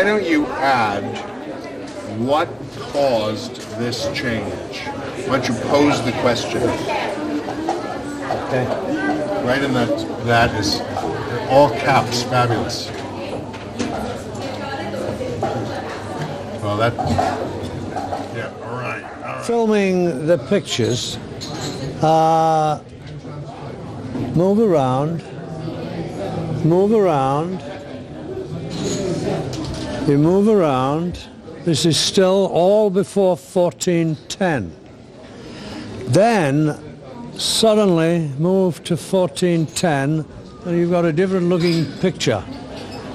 why don't you add what caused this change? Why don't you pose the question? Okay. Right in that is all caps, fabulous. Well, that, yeah, all right. Filming the pictures, move around, you move around. This is still all before 1410. Then suddenly move to 1410 and you've got a different looking picture.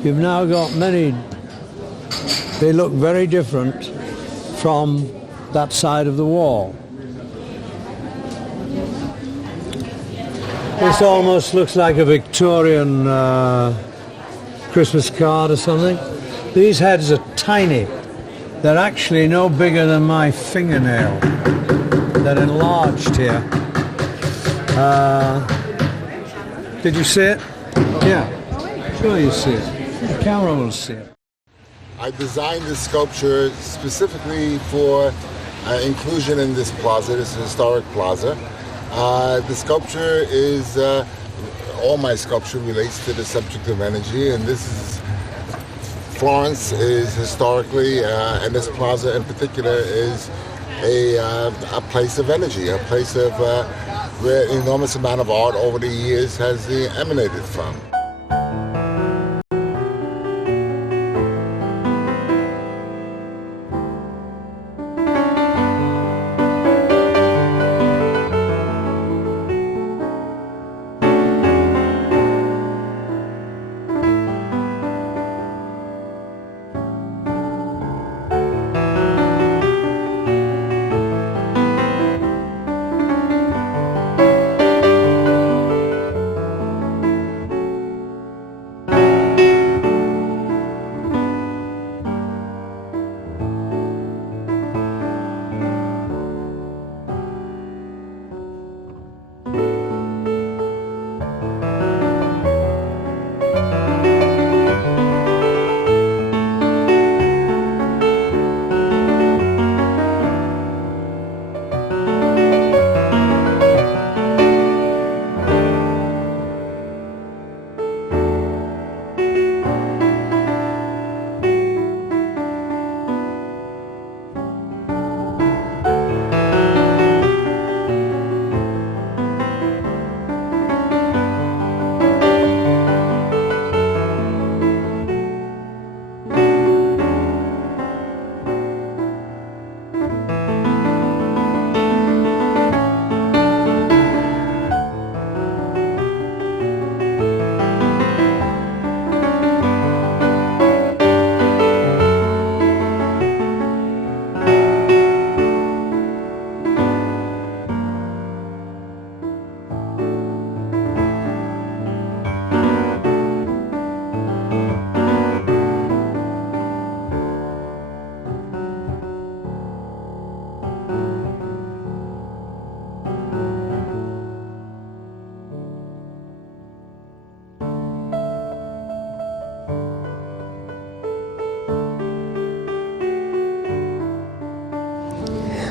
You've now got many, they look very different from that side of the wall. This almost looks like a Victorian Christmas card or something. These heads are tiny. They're actually no bigger than my fingernail. They're enlarged here. Did you see it? Yeah. Sure you see it. The camera will see it. I designed this sculpture specifically for inclusion in this plaza, this historic plaza. The sculpture is, all my sculpture relates to the subject of energy, and this is, Florence is historically, and this plaza in particular is a place of energy, a place of where an enormous amount of art over the years has emanated from.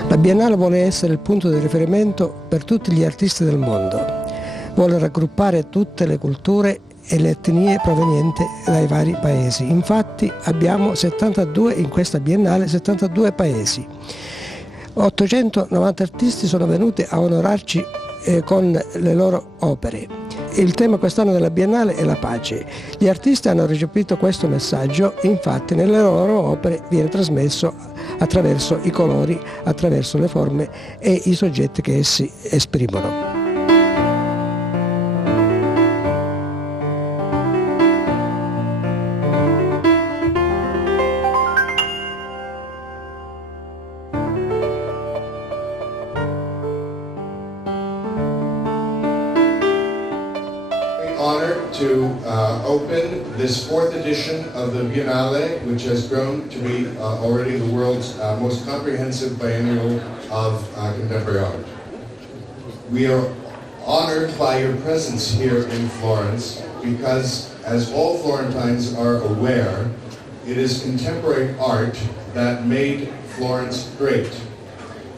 La Biennale vuole essere il punto di riferimento per tutti gli artisti del mondo. Vuole raggruppare tutte le culture e le etnie provenienti dai vari paesi. Infatti abbiamo 72 in questa Biennale, 72 paesi. 890 artisti sono venuti a onorarci con le loro opere. Il tema quest'anno della Biennale è la pace. Gli artisti hanno recepito questo messaggio e infatti nelle loro opere viene trasmesso attraverso i colori, attraverso le forme e i soggetti che essi esprimono. Honored to open this fourth edition of the Biennale, which has grown to be already the world's most comprehensive biennial of contemporary art. We are honored by your presence here in Florence because, as all Florentines are aware, It is contemporary art that made Florence great.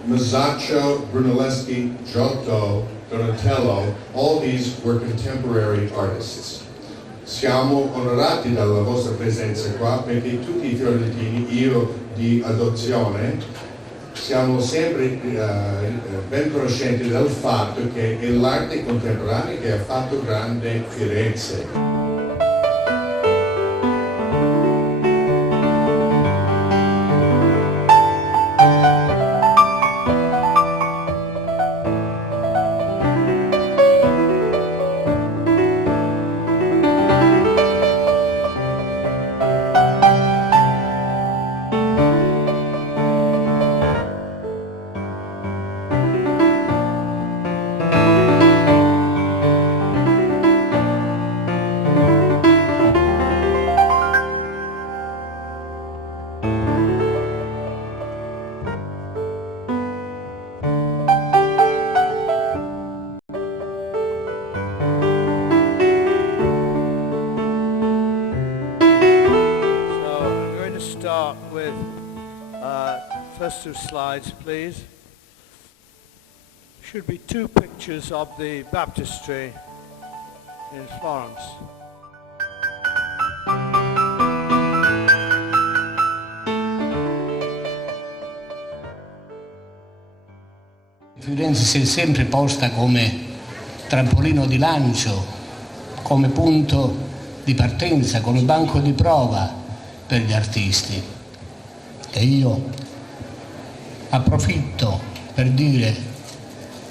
Masaccio, Brunelleschi, Giotto, Donatello, all these were contemporary artists. Siamo onorati dalla vostra presenza qua perché tutti i fiorentini, io di adozione, siamo sempre ben conoscenti del fatto che è l'arte contemporanea che ha fatto grande Firenze. First two slides, please. Should be two pictures of the baptistry in Florence. Firenze si è sempre posta come trampolino di lancio, come punto di partenza, come banco di prova per gli artisti. E io approfitto per dire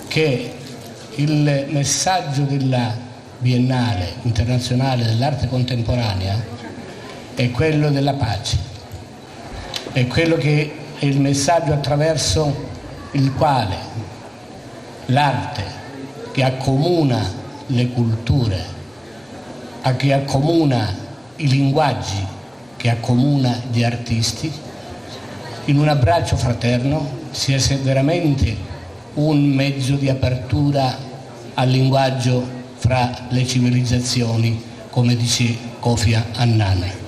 che il messaggio della Biennale internazionale dell'arte contemporanea è quello della pace, è quello che è il messaggio attraverso il quale l'arte che accomuna le culture, che accomuna i linguaggi, che accomuna gli artisti, in un abbraccio fraterno sia veramente un mezzo di apertura al linguaggio fra le civilizzazioni, come dice Kofi Annan.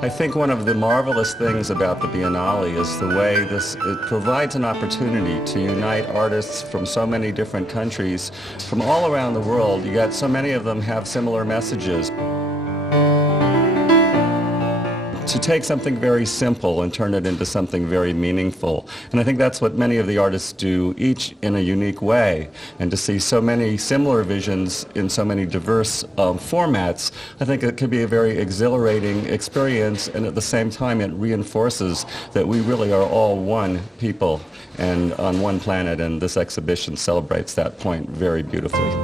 I think one of the marvelous things about the Biennale is the way it provides an opportunity to unite artists from so many different countries from all around the world, yet so many of them have similar messages. To take something very simple and turn it into something very meaningful. And I think that's what many of the artists do, each in a unique way. And to see so many similar visions in so many diverse formats, I think it could be a very exhilarating experience, and at the same time it reinforces that we really are all one people and on one planet, and this exhibition celebrates that point very beautifully.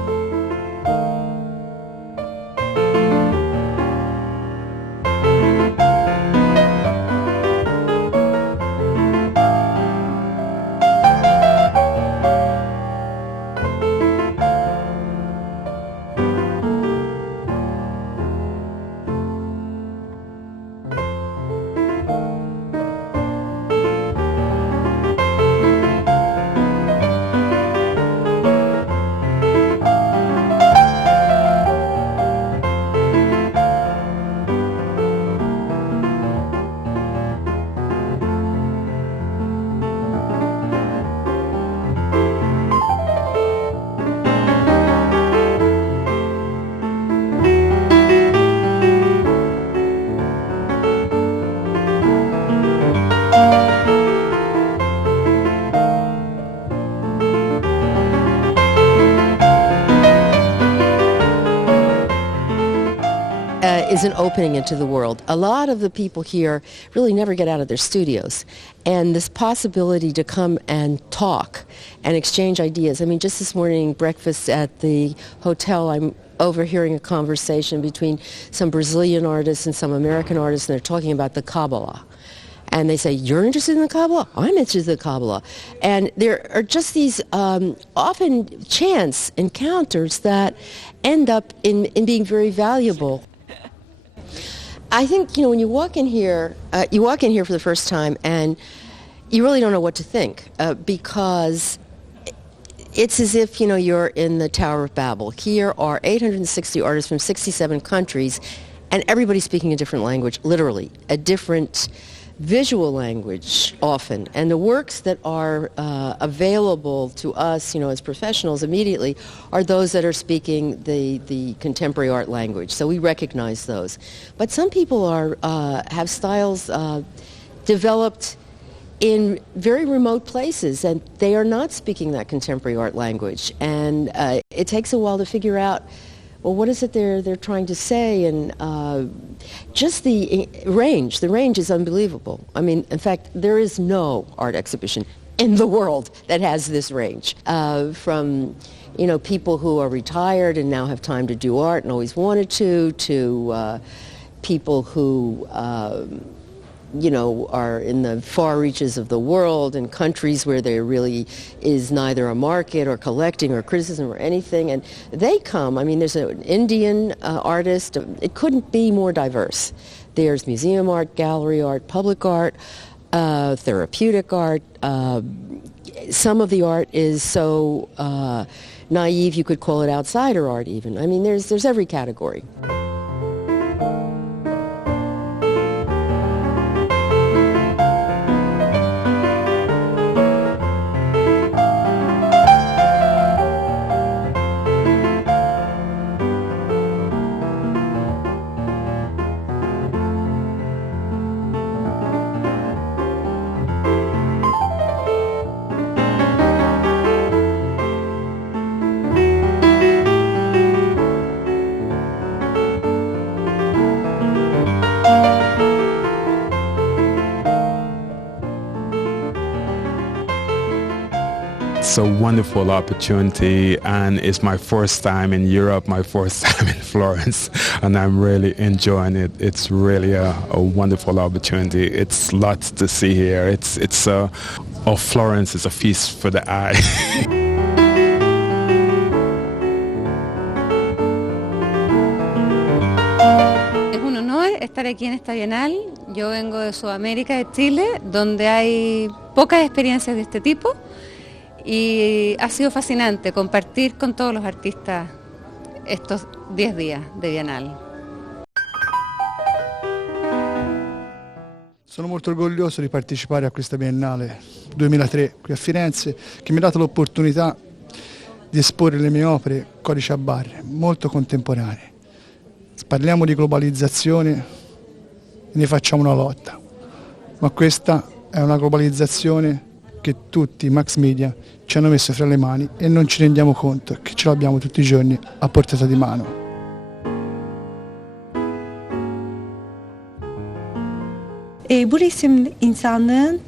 Is an opening into the world. A lot of the people here really never get out of their studios, and this possibility to come and talk and exchange ideas. I mean, just this morning, breakfast at the hotel, I'm overhearing a conversation between some Brazilian artists and some American artists, and they're talking about the Kabbalah. And they say, you're interested in the Kabbalah? I'm interested in the Kabbalah. And there are just these often chance encounters that end up in being very valuable. I think, when you walk in here for the first time, and you really don't know what to think because it's as if, you're in the Tower of Babel. Here are 860 artists from 67 countries, and everybody's speaking a different language, literally, a different visual language often. And the works that are available to us, as professionals immediately, are those that are speaking the contemporary art language. So we recognize those. But some people have styles developed in very remote places, and they are not speaking that contemporary art language. And it takes a while to figure out, well, what is it they're trying to say? And just the range is unbelievable. I mean, in fact, there is no art exhibition in the world that has this range. From people who are retired and now have time to do art and always wanted to people who are in the far reaches of the world and countries where there really is neither a market or collecting or criticism or anything. And they come. I mean, there's an Indian artist. It couldn't be more diverse. There's museum art, gallery art, public art, therapeutic art. Some of the art is so naive you could call it outsider art even. I mean, there's every category. It's a wonderful opportunity, and it's my first time in Europe, my first time in Florence, and I'm really enjoying it. It's really a wonderful opportunity. It's lots to see here. Florence is a feast for the eye. Estar aquí en esta Bienal. Yo vengo de Sudamérica, de Chile, donde hay pocas experiencias de este tipo y ha sido fascinante compartir con todos los artistas estos 10 días de Bienal. Sono molto orgoglioso di partecipare a questa Biennale 2003 qui a Firenze, che mi ha dato l'opportunità di esporre le mie opere codice a barre, molto contemporanee. Parliamo di globalizzazione e ne facciamo una lotta, ma questa è una globalizzazione che tutti i mass media ci hanno messo fra le mani e non ci rendiamo conto che ce l'abbiamo tutti i giorni a portata di mano. Bu resim insanlığın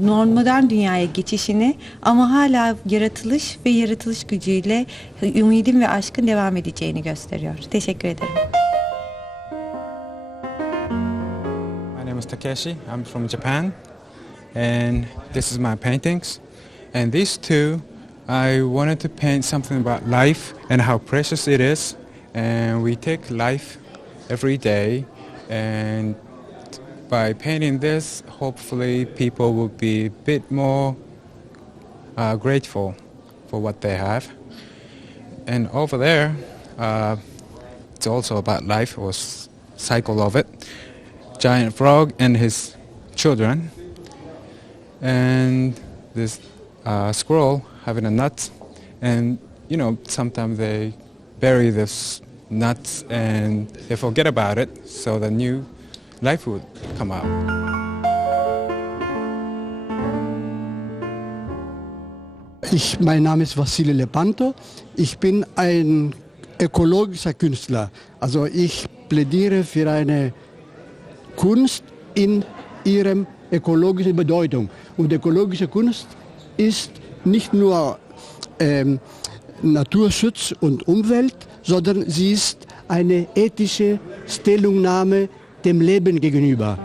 modern dünyaya geçişini ama hala yaratılış ve yaratılış gücüyle ümidin ve aşkın devam edeceğini gösteriyor. Teşekkür ederim. My name is Takeshi. I'm from Japan, and this is my paintings. And these two, I wanted to paint something about life and how precious it is. And we take life every day, and by painting this, hopefully people will be a bit more grateful for what they have. And over there, it's also about life, or cycle of it. Giant frog and his children, and this squirrel having a nut, and sometimes they bury this nuts and they forget about it, so the new life would come out. Mein Name ist Vassili Lepanto. Ich bin ein ökologischer Künstler. Also ich plädiere für eine Kunst in ihrer ökologischen Bedeutung. Und ökologische Kunst ist nicht nur Naturschutz und Umwelt, sondern sie ist eine ethische Stellungnahme dem Leben gegenüber.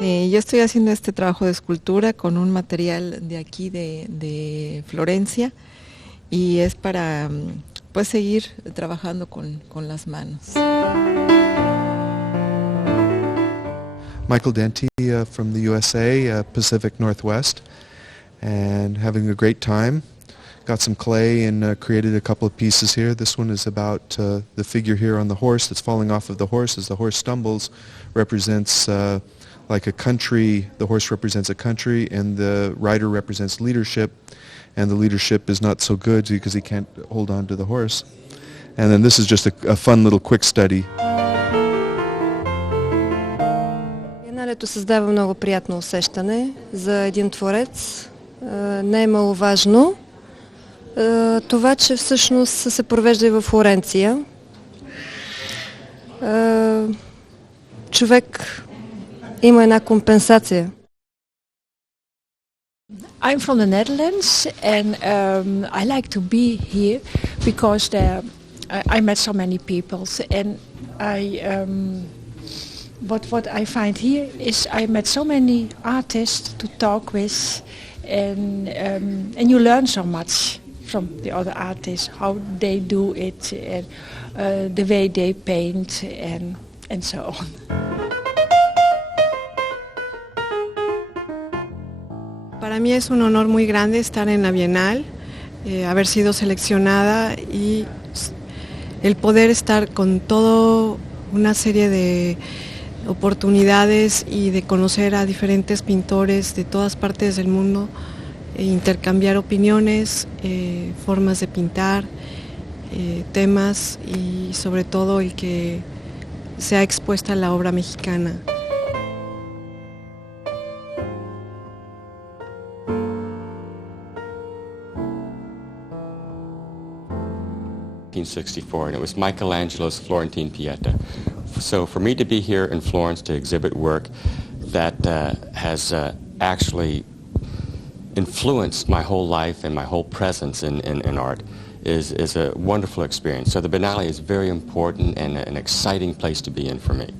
Yo estoy haciendo este trabajo de escultura con un material de aquí de Florencia y es para pues seguir trabajando con las manos. Michael Denti from the USA, Pacific Northwest, and having a great time. Got some clay and created a couple of pieces here. This one is about the figure here on the horse that's falling off of the horse as the horse stumbles. Represents like a country. The horse represents a country, and the rider represents leadership, and the leadership is not so good because he can't hold on to the horse. And then this is just a fun little quick study. Биеналето създава много приятно усещане за един творец. Не е маловажно това, че всъщност се провежда и във Флоренция. Човек има една компенсация. I'm from the Netherlands, and I like to be here because I met so many people, and what I find here is I met so many artists to talk with, and you learn so much from the other artists, how they do it, and the way they paint, and so on. Para mí es un honor muy grande estar en la Bienal, haber sido seleccionada y el poder estar con toda una serie de oportunidades y de conocer a diferentes pintores de todas partes del mundo, e intercambiar opiniones, formas de pintar, temas y sobre todo el que sea expuesta la obra mexicana. 1964, and it was Michelangelo's Florentine Pieta. So for me to be here in Florence to exhibit work that has actually influenced my whole life and my whole presence in art is a wonderful experience. So the Biennale is very important and an exciting place to be in for me.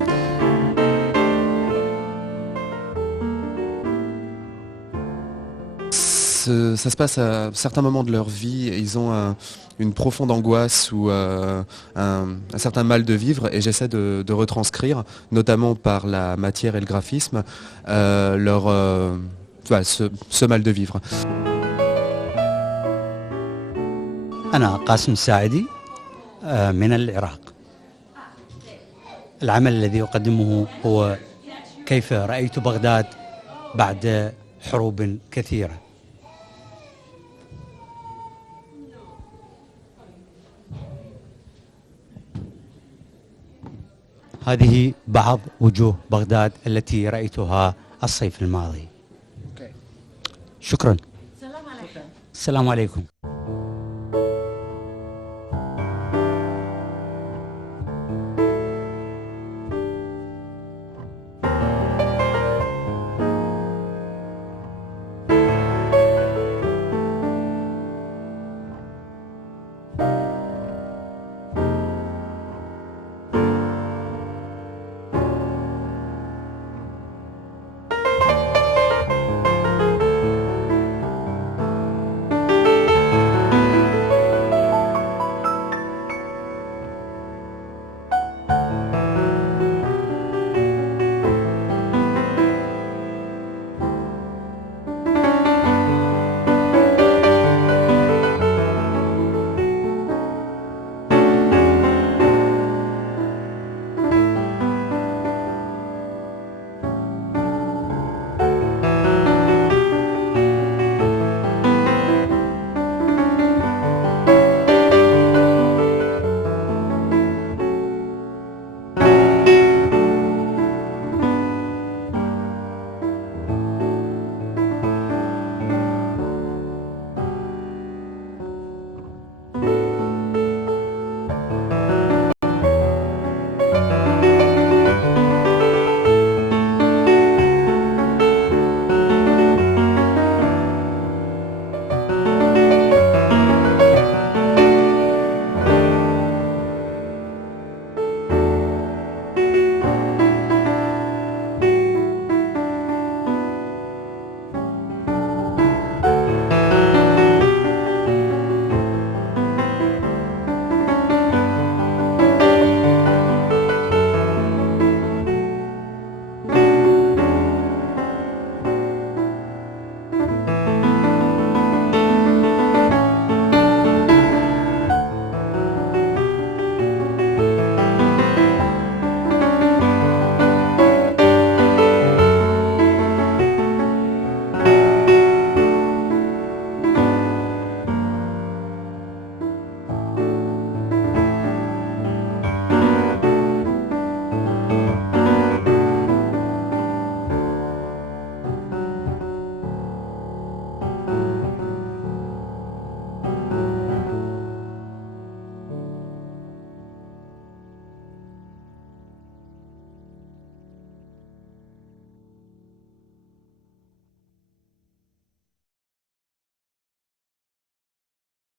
Ça se passe à certains moments de leur vie et ils ont une profonde angoisse ou un certain mal de vivre, et j'essaie de retranscrire, notamment par la matière et le graphisme, ce mal de vivre. أنا قاسم ساعدي من العراق. العمل الذي أقدمه هو كيف رأيت بغداد بعد حروب كثيرة. هذه بعض وجوه بغداد التي رأيتها الصيف الماضي. شكرا. السلام عليكم.